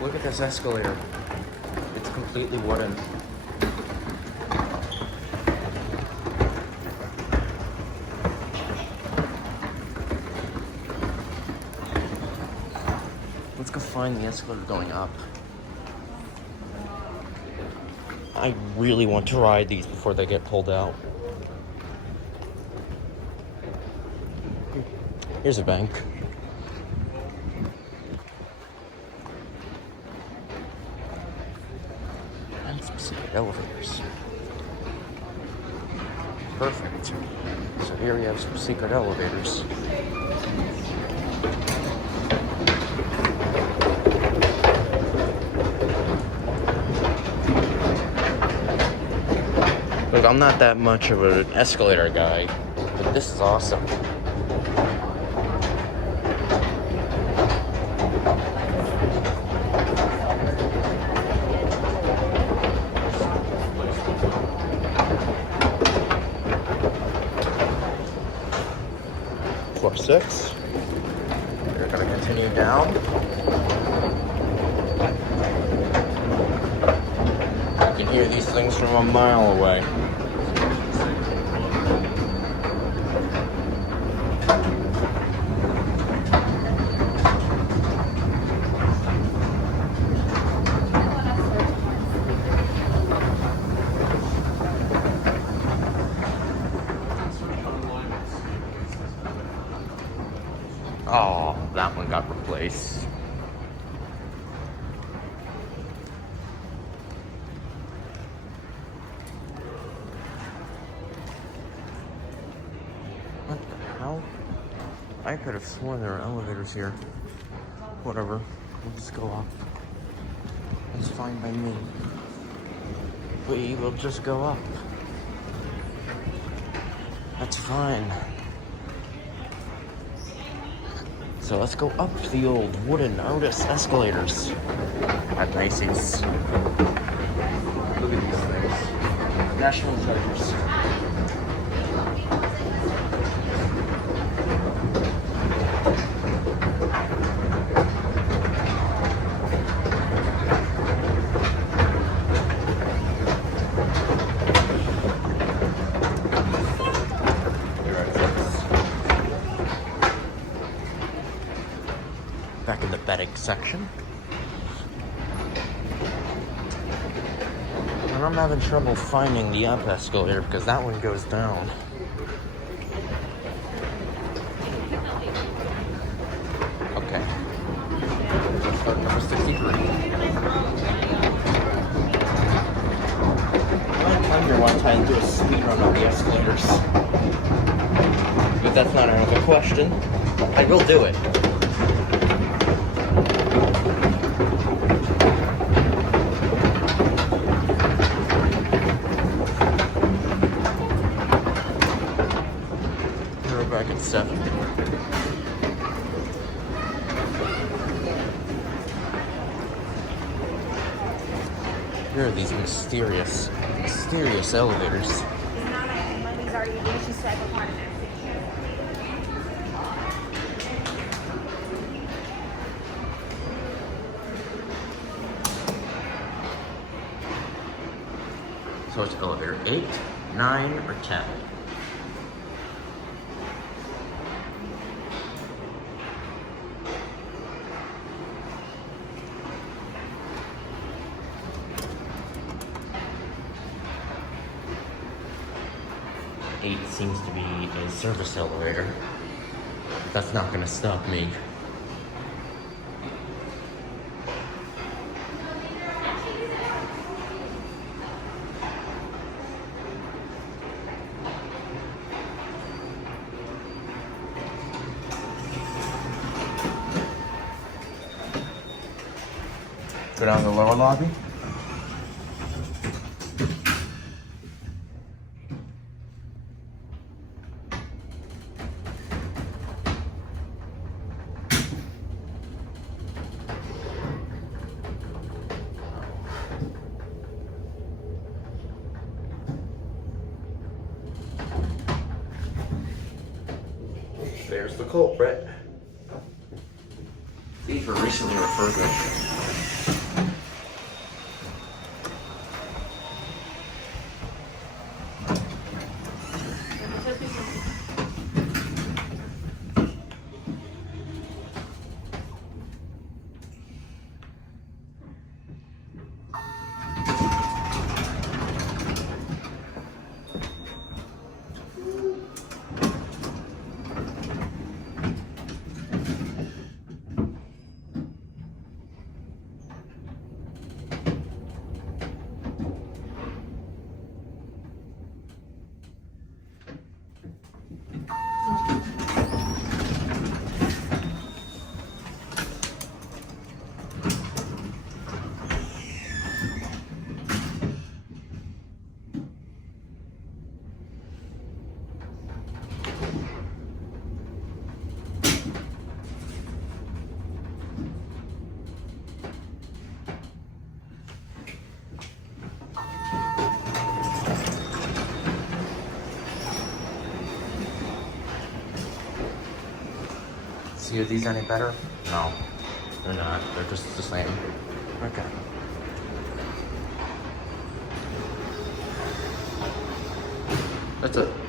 Look at this escalator. It's completely wooden. Let's go find the escalator going up. I really want to ride these before they get pulled out. Here's a bank. And some secret elevators. Perfect. So here we have some secret elevators. Look, I'm not that much of an escalator guy, but this is awesome. Floor 6. We're going to continue down. You can hear these things from a mile away. Oh, that one got replaced. What the hell? I could have sworn there were elevators here. Whatever. We'll just go up. It's fine by me. We will just go up. That's fine. So let's go up the old wooden Otis escalators at Macy's. Look at these things. National treasures. Back in the bedding section. And I'm having trouble finding the up escalator because that one goes down. Okay. Start number 63. I wonder one time to do a speed run on the escalators. But that's not another question. I will do it. Back at 7. Here are these mysterious elevators. So it's elevator 8, 9, or 10. Eight seems to be a service elevator. That's not gonna stop me. Go down the lower lobby. There's the culprit. These were recently refurbished. See, are these any better? No, they're not. They're just the same. Okay. That's it.